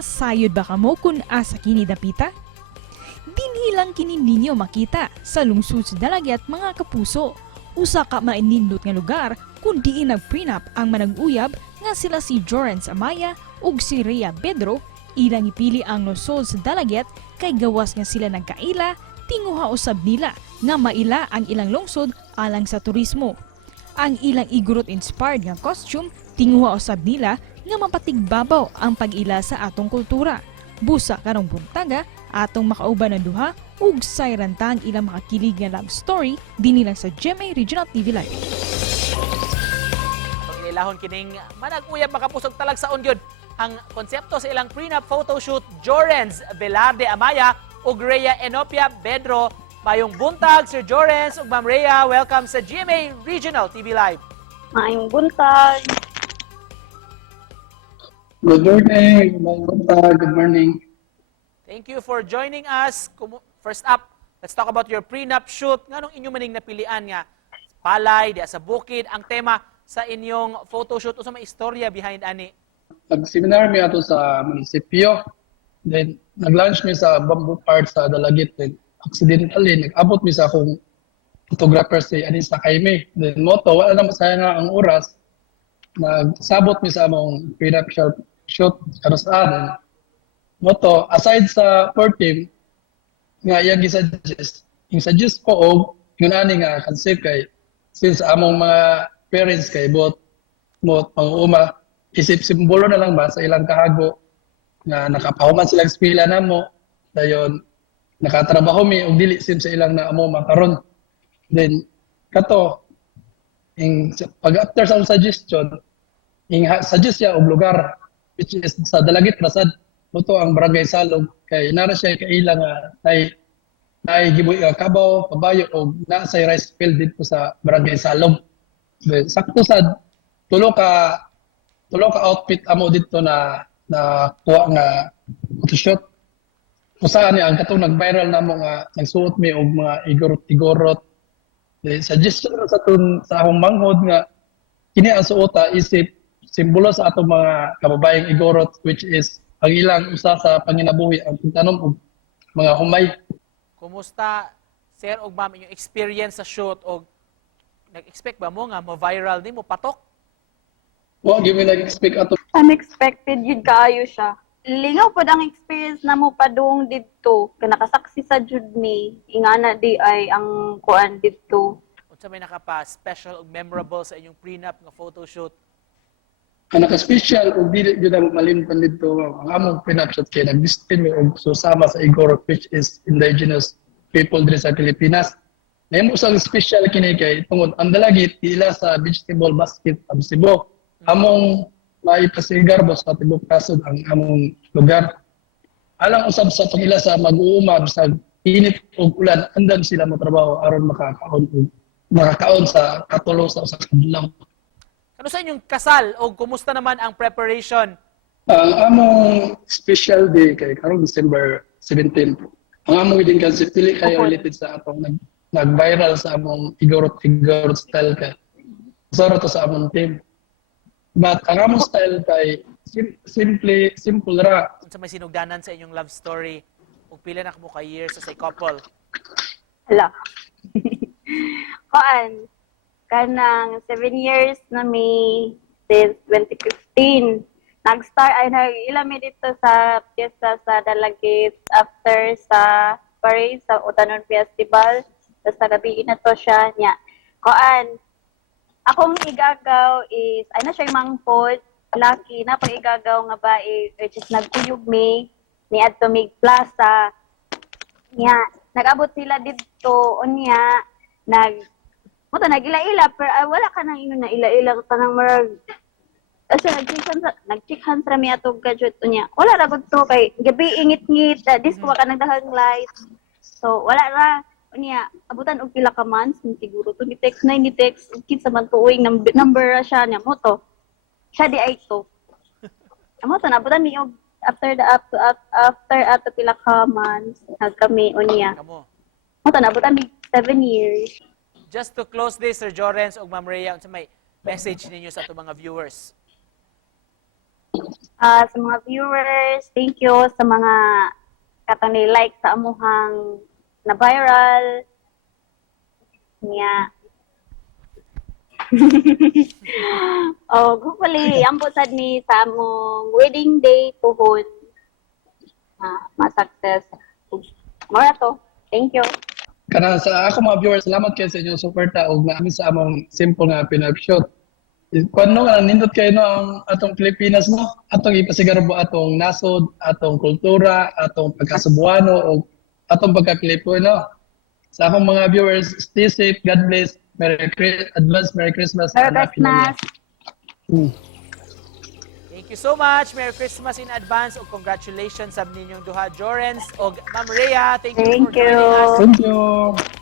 Nasayod ba kamo kung asa kini dapita? Dinhilang kini ninyo makita sa lungsod sa Dalagyat mga kapuso. Usa ka mainindot nga lugar kung diin nag-prenup ang manag-uyab nga sila si Jorens Amaya ug si Rhea Bedro. Ilang ipili ang lungsod sa Dalagyat kay gawas nga sila nagkaila, tinguha usab nila nga maila ang ilang lungsod alang sa turismo. Ang ilang igurot-inspired nga costume, tinguha usab nila nga mapatigbabaw ang pag-ila sa atong kultura. Busa karong buntaga, atong makauban ng duha ug sayranta ang ilang makakilig nga love story dinhi lang sa GMA Regional TV Live. Pag-ilahon kining manag-uyab makapusog talag sa ungyod ang konsepto sa ilang prenup photoshoot Jorens Velarde Amaya ug Rhea Enopia Bedro. Mayong buntag, Sir Jorens ug Ma'am Rhea, welcome sa GMA Regional TV Live. Maayong buntag. Good morning, good morning. Thank you for joining us. First up, let's talk about your prenup shoot. Nganong inyo maning napilian nga palay, diya sa bukid, ang tema sa inyong photoshoot o sa may istorya behind ani? Nag-seminar mi ato sa munisipyo. Then nag-lunch mi sa Bamboo Park sa Dalagit. Then accidentally nag-abot mi sa akong photographer si Anissa Jaime. Then moto wala na masaya nga ang oras. Nagsabot mi sa among prenup shoot ano sa moto aside sa 14 nga iyang gi-suggest ko og yun ani nga concept kay since among mga parents kay bot mo pang-uma isip simbolo na lang ba sa ilang kahago nga nakapahuman silang eskwela namo dayon nakatrabaho mi og dili sim sa ilang na amo makaron then kato pag after sa suggestion suggest siya og lugar which is sa Dalagit Rasad moto ang Barangay Salog kay nara siya kaila nga nay giboy kabaw pabayo og na sa rice field dito sa Barangay Salog. Sakto sa tulo ka outfit amo dito na kuha nga photoshoot. Usa ni ang katong nag-viral namo nga nagsuot mi og mga igorot-igorot. Suggestion sa akong manghod nga kini ang suota isip simbolo sa atong mga kababayeng igorot which is ang ilang usa sa panginabuhi ang tintanom og mga humay. Kumusta, sir ug ma'am, inyong experience sa shoot og nag-expect ba mo nga mo-viral din mo patok? Wa gyud mi nag-expect ato. Unexpected yun kaayo siya. Lingaw po ang experience na mo padung dito. Kanakasaksi sa jud mi. Ingana di ay ang kuan dito. Unsa may nakapa-special ug memorable sa inyong prenup nga photoshoot? Ang naka-special og dili gyud ang malimtan dito ang among pinapshot kay nag-distin mi og susama sa Igorot which is indigenous people diri sa Pilipinas. Nahimo sang special kini kay tungod ang Dalagit ila sa vegetable basket of Cebu. Among maipasigar ba sa tibok kasod ang among lugar. Alang usab sa pangila sa mag-uumab sa init ug ulan andam sila mo trabaho aron makakaon sa katulo sa usa ka adlaw. Ano sa inyong kasal o kumusta naman ang preparation? Ang among special day kay karong December 17. Ang among wedding concept dili kay related sa atong nag-viral sa among igorot style kay saro to sa among team. But ang among style kay simple ra. Unsa may sinugdanan sa inyong love story ug pila na kamo ka years sa couple? Hala. Kuan. Kanang 7 years na mi since 2015. Nag-start ay nag-ilami dito sa piyesta sa Dalagit after sa parade sa Utanon Festival. Tapos nagabiin na to siya niya. Kuan, akong igagaw is, ay na siya yung mangpod, lucky na pag igagaw nga ba, which is nagkuyog mi, ni Atomig Plaza. Niya, nag-abot sila dito, unya, Muto nag-ila-ila pero wala ka nang ino na ila-ila ka nang marag. Kasi nag-chikhan sa mi atong gadget niya. Wala ra gud to kay gabi ingit-ngit, disco ka nagdahang light. So wala ra unya abutan og pila ka months siguro to ni-text kit sa man tuig number ra siya niya moto. Siya di ay to. Amo to nabutan mi og after ato pila ka months kami unya. Moto nabutan mi 7 years. Just to close this, Sir Jorens ug Ma'am Rhea, unsa may message ninyo sa atong mga viewers? Sa mga viewers, thank you sa mga katong like sa amuhang na viral niya. Oh, hopefully ambot sad ni sa among wedding day tuhon ma-success. Mora to. Thank you. Kana sa ako mga viewers, salamat kayo sa inyong suporta ug naami sa among simple nga pinag-shoot. Kuno nga nindot kayo no ang atong Pilipinas no, atong ipasigarbo atong nasod, atong kultura, atong pagkasubuano ug atong pagka-Pilipino. Sa akong mga viewers, stay safe, God bless. Advance Merry Christmas. Merry and Happy New Year. Christmas. Thank you so much. Merry Christmas in advance ug congratulations sa ninyong duha, Jorens ug Ma'am Rhea. Thank you Thank for joining you. us. Thank you.